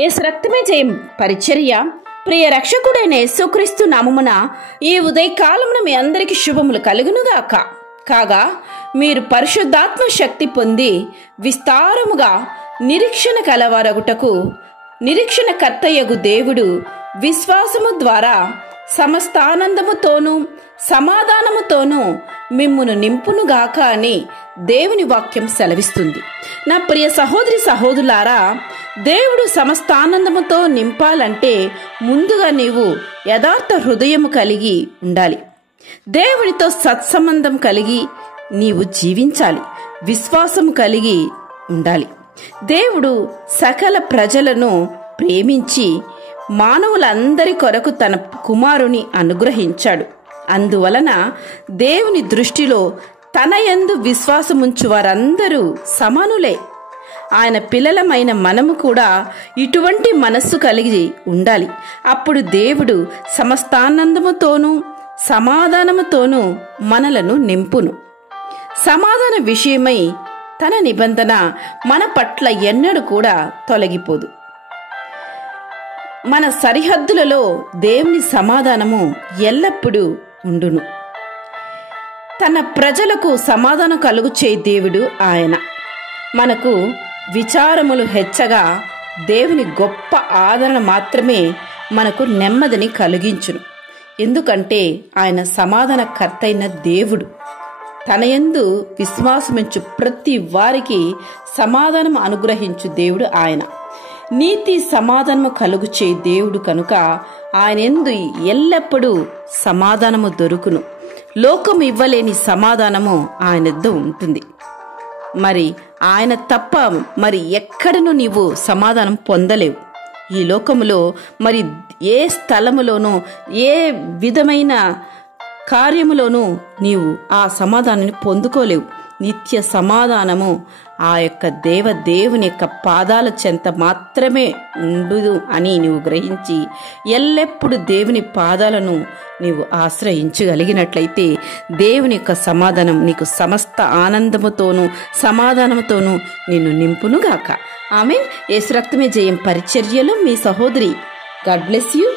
యేసు రక్తమే జయం పరిచర్య ప్రియ రక్షకుడైన యేసుక్రీస్తు నామమున ఈ ఉదయకాలమున మీ అందరికీ శుభములు కలుగునుగాక. కాగా మీరు పరిశుద్ధాత్మ శక్తి పొంది విస్తారముగా నిరీక్షణ కలవారగుటకు నిరీక్షణ కర్తయ్యగు దేవుడు విశ్వాసము ద్వారా సమస్త ఆనందముతోనూ సమాధానముతోనూ మిమ్మును నింపునుగాక అని దేవుని వాక్యం సెలవిస్తుంది. నా ప్రియ సహోదరి సహోదరులారా, దేవుడు సమస్త ఆనందముతో నింపాలంటే ముందుగా నీవు యథార్థ హృదయము కలిగి ఉండాలి. దేవునితో సత్సంబంధం కలిగి నీవు జీవించాలి. విశ్వాసము కలిగి ఉండాలి. దేవుడు సకల ప్రజలను ప్రేమించి మానవులందరి కొరకు తన కుమారుని అనుగ్రహించాడు. అందువలన దేవుని దృష్టిలో తన యందు విశ్వాసముంచు వారందరూ సమానులే. ఆయన పిల్లలమైన మనము కూడా ఇటువంటి మనస్సు కలిగి ఉండాలి. అప్పుడు దేవుడు సమస్తానందముతోనూ సమాధానముతోనూ మనలను నింపును. సమాధాన విషయమై తన నిబంధన మన పట్ల ఎన్నడూ కూడా తొలగిపోదు. మన సరిహద్దులలో దేవుని సమాధానము ఎల్లప్పుడూ ఉండును. తన ప్రజలకు సమాధానం కలుగు చేయి దేవుడు ఆయన. మనకు విచారములు హెచ్చగా దేవుని గొప్ప ఆదరణ మాత్రమే మనకు నెమ్మదిని కలిగించును. ఎందుకంటే ఆయన సమాధానకర్తైన దేవుడు. తన యందు విశ్వాసముంచు ప్రతి వారికి సమాధానం అనుగ్రహించు దేవుడు ఆయన. నీతి సమాధానము కలుగు చేయి దేవుడు కనుక ఆయన యందు ఎల్లప్పుడూ సమాధానము దొరుకును. లోకము ఇవ్వలేని సమాధానము ఆయన యొద్ద ఉంటుంది. మరి ఆయన తప్ప మరి ఎక్కడను నీవు సమాధానం పొందలేవు. ఈ లోకములో మరి ఏ స్థలములోనూ ఏ విధమైన కార్యములోనూ నీవు ఆ సమాధానాన్ని పొందుకోలేవు. నిత్య సమాధానము ఆ యొక్క దేవుని యొక్క పాదాల చెంత మాత్రమే ఉండు అని నీవు గ్రహించి ఎల్లప్పుడూ దేవుని పాదాలను నీవు ఆశ్రయించగలిగినట్లయితే దేవుని యొక్క సమాధానం నీకు సమస్త ఆనందముతోనూ సమాధానముతోనూ నిన్ను నింపునుగాక. ఆమేన్. యేసు రక్తమే జయం పరిచర్యలో మీ సహోదరి. God bless you.